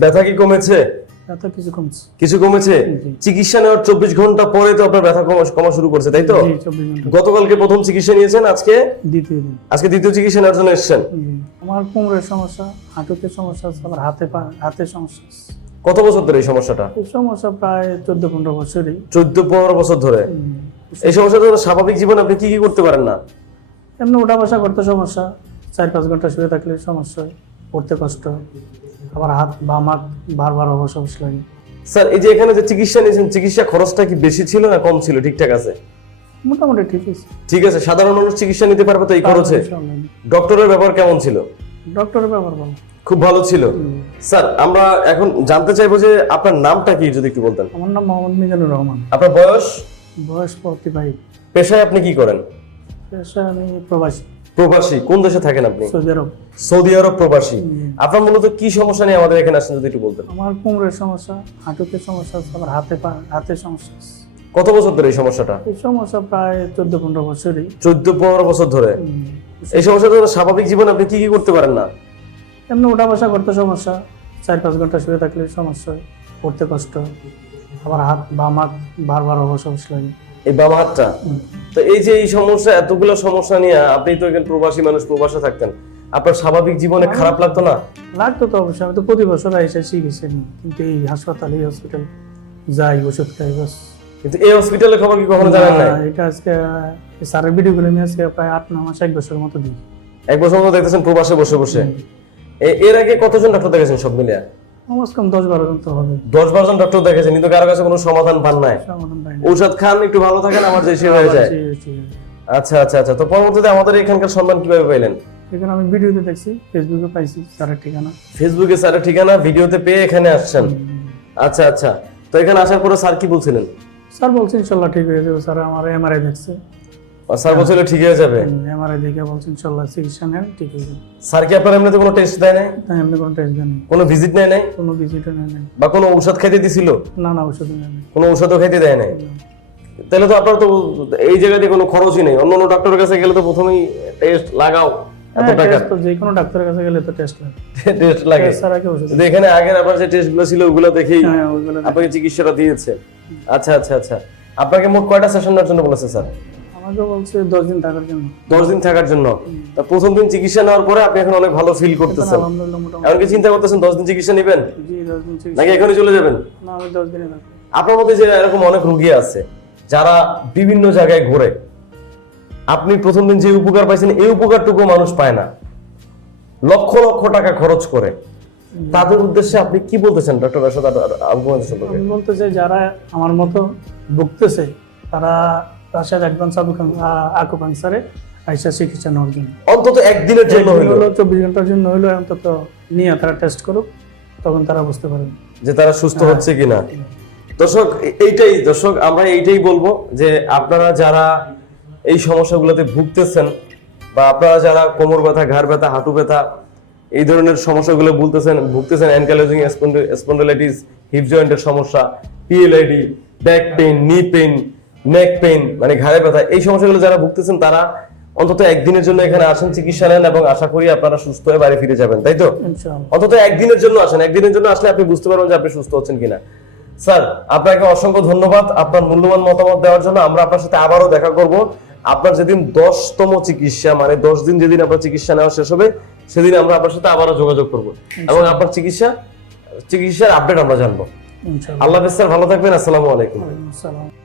ব্যথা কি কমেছে? ব্যথা কিছু কমছে। কিছু কমেছে? চিকিৎসা নেওয়ার 24 ঘন্টা পরে তো আপনার ব্যথা কমা শুরু করছে, তাই তো? জি 24 ঘন্টা। গতকালকে প্রথম চিকিৎসা নিয়েছেন, আজকে দ্বিতীয় দিন। আজকে দ্বিতীয় চিকিৎসা নেওয়ার জন্য এসেছেন। আমার কোমরের সমস্যা, হাঁটুতে সমস্যা আছে, আবার হাতে সমস্যা আছে। কত বছর ধরে এই সমস্যাটা? এই সমস্যা প্রায় 14-15 বছরই। 14-15 বছর ধরে এই সমস্যাটা হলো। স্বাভাবিক জীবনে আপনি কি কি করতে পারেন না? এমনি উঠা বসা করতে সমস্যা, 4-5 ঘন্টা শুয়ে থাকলে সমস্যা হয়, পড়তে কষ্ট, আবার হাত বাম হাত বারবার অবশ লাগে। স্যার, এই যে এখানে যে চিকিৎসা নিয়েছেন, চিকিৎসা খরচটা কি বেশি ছিল না কম ছিল? ঠিকঠাক আছে? মোটামুটি ঠিক আছে। ঠিক আছে, সাধারণ মানুষ চিকিৎসা নিতে পারবে তো এই খরচে? ডক্টরের ব্যবহার কেমন ছিল? ডক্টরের ব্যবহার ভালো, খুব ভালো ছিল। স্যার, আমরা এখন জানতে চাইবো যে আপনার নামটা কি, যদি একটু বলতেন। আমার নাম মোহাম্মদ মিজানুর রহমান। আপনার বয়স? বয়স 45। পেশায় আপনি কি করেন? পেশায় আমি প্রবাসী। প্রবাসী? কোন দেশে থাকেন আপনি? সৌদি আরব। সৌদি আরব প্রবাসী। আপনার মূলত কি সমস্যা নিয়ে আমাদের এখানে আসেন, যদি একটু বলতেন। আমার কোমরের সমস্যা, হাঁটুতে সমস্যা আছে, আবার হাতে সমস্যা আছে। কত বছর ধরে এই সমস্যাটা? এই সমস্যা প্রায় 14-15 বছরই। 14-15 বছর ধরে এই সমস্যাটা হলো। স্বাভাবিক জীবনে আপনি কি কি করতে পারেন না? এমনি উঠা বসা করতে সমস্যা, 4-5 ঘন্টা শুয়ে থাকলে সমস্যা হয়, পড়তে কষ্ট, আবার বাম হাত বারবার অবশ লাগে। এই বাম হাতটা? তো এই যে এই সমস্যা, এতগুলো সমস্যা নিয়ে আপনি তো একজন প্রবাসী মানুষ, প্রবাসে থাকতেন, আপনার স্বাভাবিক জীবনে খারাপ লাগতো না? লাগতো তো অবশ্যই। আমি তো প্রতি বছর এসে চিকিৎসা নিই, কিন্তু এই হাসপাতালে, এই হসপিটাল যাই, ওষুধ খাই বাস। কিন্তু এই হসপিটালের খবর কি কখনো জানেন না? এটা আজকে স্যারের ভিডিওগুলো আমি আজকে প্রায় 8-9 মাস, 1 বছরের মতো দিই। 1 বছর মতো দেখতেছেন প্রবাসে বসে বসে। এর আগে কতজন ডক্টর দেখেছেন সব মিলিয়ে? কম 10-12 জন তো হবে। 10-12 জন ডক্টর দেখেছেন, কিন্তু কারো কাছে কোনো সমাধান পান নাই? সমাধান পাই না। ঔষধ খান, একটু ভালো থাকেন, আমার যে সে হয়ে যায়। আচ্ছা আচ্ছা আচ্ছা। তো পরবর্তীতে আমাদের এখানকার সন্ধান কিভাবে পাইলেন? এখানে আমি ভিডিওতে দেখছি, ফেসবুকে পাইছি স্যারের ঠিকানা। ফেসবুকে স্যারের ঠিকানা ভিডিওতে পেয়ে এখানে আসছেন? আচ্ছা আচ্ছা। তো এখানে আসার পরে স্যার কি বলছিলেন? স্যার বলছেন ইনশাল্লাহ ঠিক হয়ে যাবে। স্যার আমার এমআরআই দেখছে, স্যার বলছিল ঠিক হয়ে যাবে। এমআরআই দেখে বলছেন ইনশাল্লাহ চিকিৎসা নেন, ঠিক হয়ে যাবে। স্যার কি আপনার এমনিতে কোনো টেস্ট দেয় নাই? তাই এমনি কোনো টেস্ট দেন, কোনো ভিজিট নেয় নাই? কোনো ভিজিটও নেন নাই। বা কোনো ঔষধ খাইতে দিছিল? না ওষুধ নেন নাই। কোনো ঔষধও খাইতে দেয় নাই? তাহলে তো আপনার তো এই জায়গাতে কোনো খরচই নেই। অন্য ডাক্তারের কাছে গেলে তো প্রথমেই টেস্ট লাগাও, এত টাকা। তো যে কোনো ডাক্তারের কাছে গেলে তো টেস্ট লাগে। টেস্ট লাগে। স্যার আগে ওষুধ কিন্তু এখানে আগের আপনার যে টেস্টগুলো ছিল ওগুলো দেখেই ওইগুলো আপনাকে চিকিৎসাটা দিয়েছে। আচ্ছা আচ্ছা আচ্ছা। আপনাকে মোট কয়টা সেশন নেওয়ার জন্য বলেছে স্যার? আমাকে বলছে 10 দিন থাকার জন্য। 10 দিন থাকার জন্য। তা প্রথম দিন চিকিৎসা নেওয়ার পরে আপনি এখন অনেক ভালো ফিল করতেছেন? আলহামদুলিল্লাহ মোটামুটি। এমনকি চিন্তা করতেছেন 10 দিন চিকিৎসা নেবেন জি 10 দিন চিকিৎসা। নাকি এখনই চলে যাবেন? না আমি 10 দিনে থাকবো। আপনার মধ্যে যে এরকম অনেক রোগী আছে যারা বিভিন্ন জায়গায় ঘুরে, আপনি প্রথম দিন যে উপকার পাইছেন এই উপকারটুকু মানুষ পায় না, লক্ষ লক্ষ টাকা খরচ করে। তাদের উদ্দেশ্যে আপনি কি বলতেছেন ডক্টর রাশেদ আবু সম্পর্কে? আমি বলতে চাই যারা আমার মতো ভুগতেছে তারা রাশেদ অ্যাডভান্স আকুপাংচারে আইসা চিকিৎসা নেওয়ার জন্য অন্তত একদিনের জন্য হলো, 24 ঘন্টার জন্য হলো অন্তত নিয়ে তারা টেস্ট করুক, তখন তারা বুঝতে পারবে যে তারা সুস্থ হচ্ছে কিনা। দর্শক দর্শক আমরা এইটাই বলবো যে আপনারা যারা এই সমস্যাগুলোতে ভুগতেছেন, বা আপনারা যারা কোমর ব্যথা, ঘাড় ব্যথা, হাঁটু ব্যথা, এই ধরনের সমস্যাগুলো ভুগতেছেন, অ্যানকাইলোজিং স্পন্ডিলাইটিস, হিপ জয়েন্টের সমস্যা, পিএলআইডি, ব্যাক পেইন, নি পেইন, নেক পেইন, মানে ঘাড়ে ব্যথা, এই সমস্যাগুলো যারা ভুগতেছেন তারা অন্তত একদিনের জন্য এখানে আসেন, চিকিৎসা নেন, এবং আশা করি আপনারা সুস্থ হয়ে বাড়ি ফিরে যাবেন, তাই তো? ইনশাআল্লাহ। অন্তত একদিনের জন্য আসেন, একদিনের জন্য আসলে আপনি বুঝতে পারবেন যে আপনি সুস্থ হচ্ছেন কিনা। স্যার, আপনাকে অসংখ্য ধন্যবাদ আপনার মূল্যবান মতামত দেওয়ার জন্য। আমরা আপনার সাথে আবারও দেখা করব। আপনার যেদিন 10তম চিকিৎসা, মানে 10 দিন যেদিন আপনার চিকিৎসা নেওয়া শেষ হবে, সেদিন আমরা আপনার সাথে আবারও যোগাযোগ করব এবং আপনার চিকিৎসার আপডেট আমরা জানবো। ইনশাআল্লাহ। আল্লাহ হাফেজ স্যার, ভালো থাকবেন। আসসালামু আলাইকুম। ওয়ালাইকুম আসসালাম।